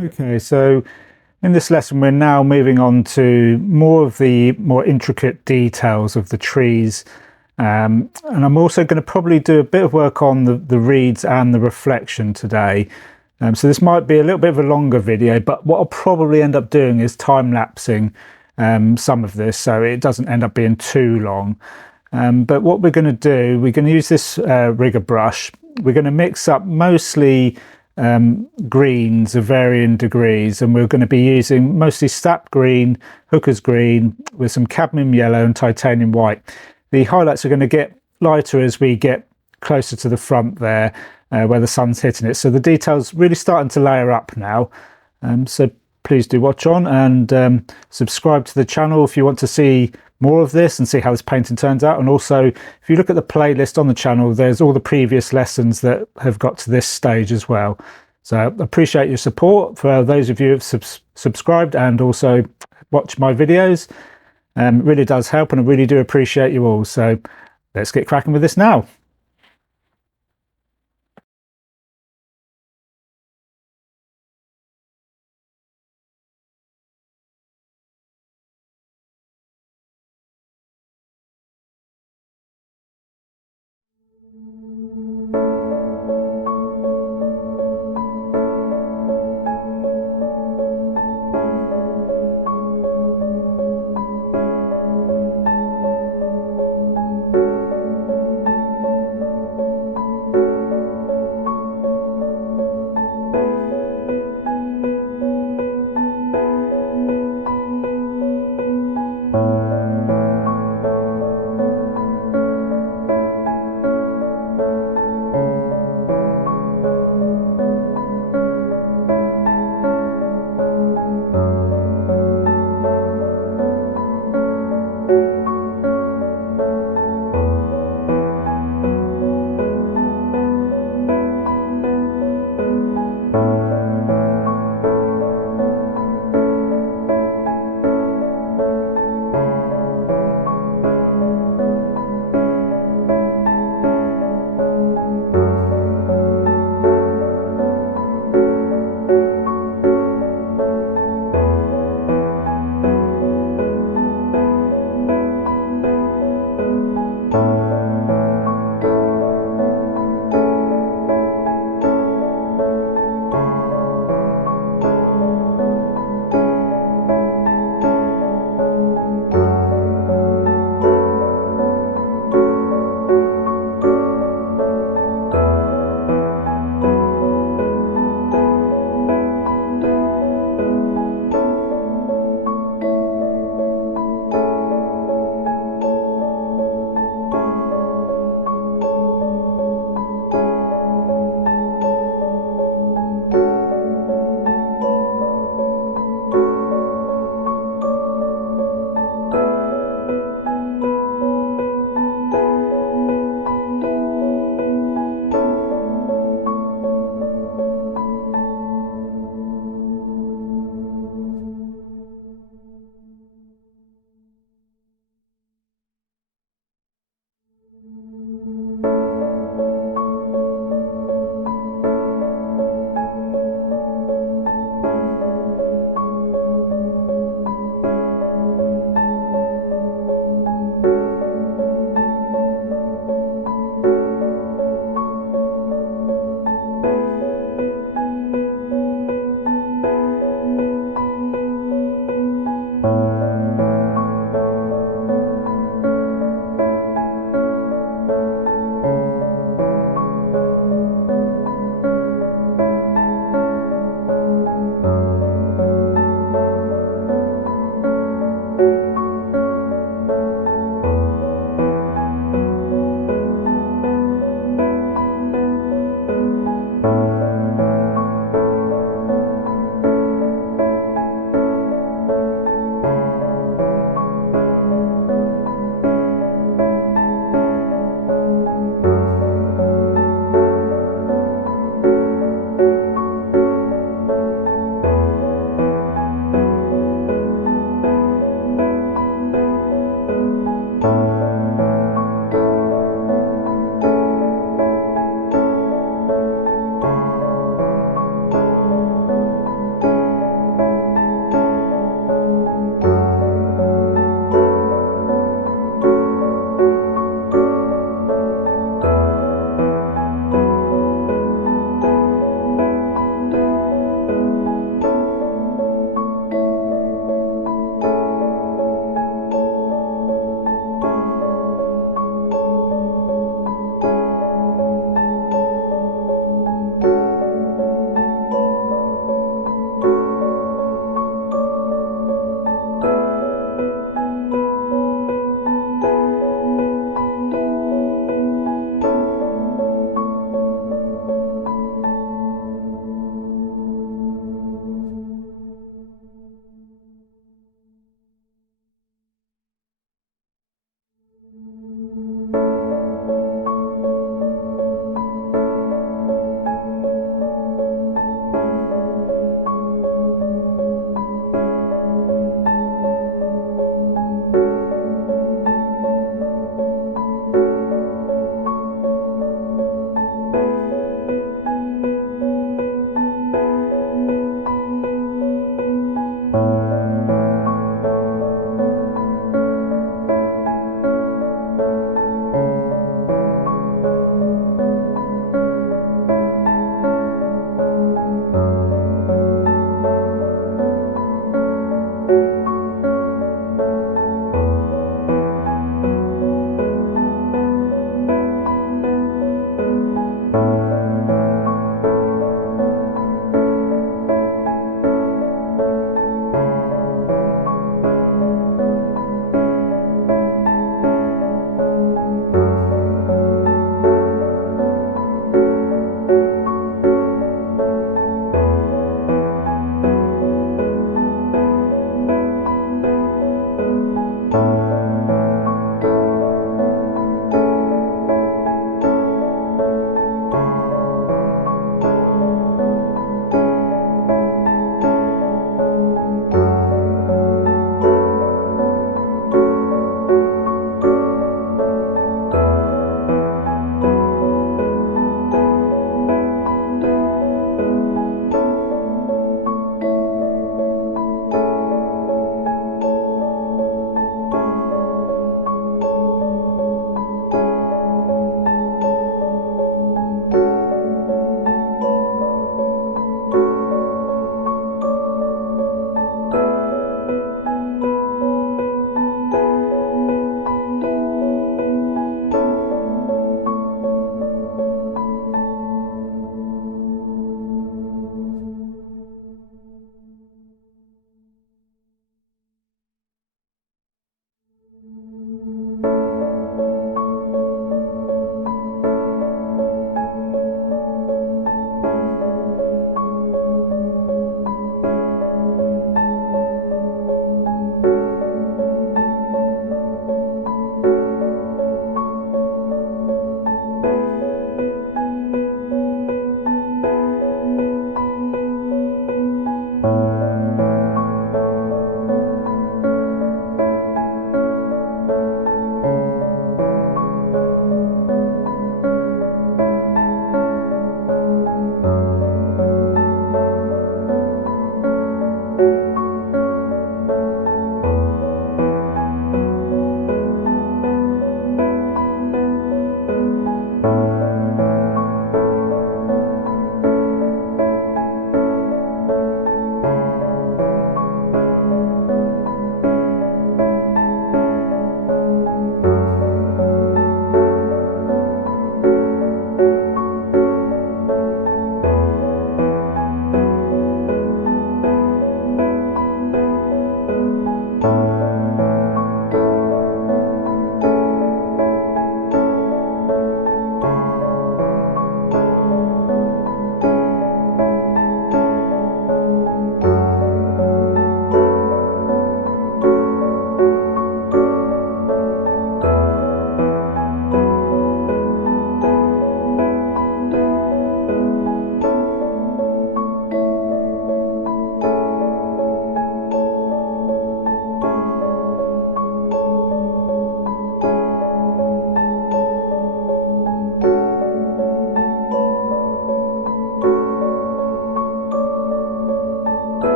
Okay, so in this lesson we're now moving on to more of the more intricate details of the trees, and I'm also going to probably do a bit of work on the reeds and the reflection today. So this might be a little bit of a longer video, but what I'll probably end up doing is time-lapsing some of this so it doesn't end up being too long. But what we're going to do, we're going to use this rigger brush. We're going to mix up mostly greens of varying degrees, and we're going to be using mostly sap green, hooker's green with some cadmium yellow and titanium white. The highlights are going to get lighter as we get closer to the front there, where the sun's hitting it. So the details really starting to layer up now. So please do watch on and subscribe to the channel if you want to see more of this and see how this painting turns out. And also, if you look at the playlist on the channel, there's all the previous lessons that have got to this stage as well. So I appreciate your support for those of you who have subscribed and also watch my videos. It really does help, and I really do appreciate you all. So let's get cracking with this now.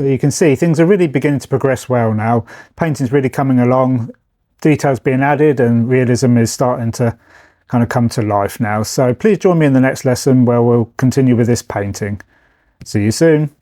So you can see things are really beginning to progress well now. Painting's really coming along, details being added, and realism is starting to kind of come to life now. So please join me in the next lesson where we'll continue with this painting. See you soon.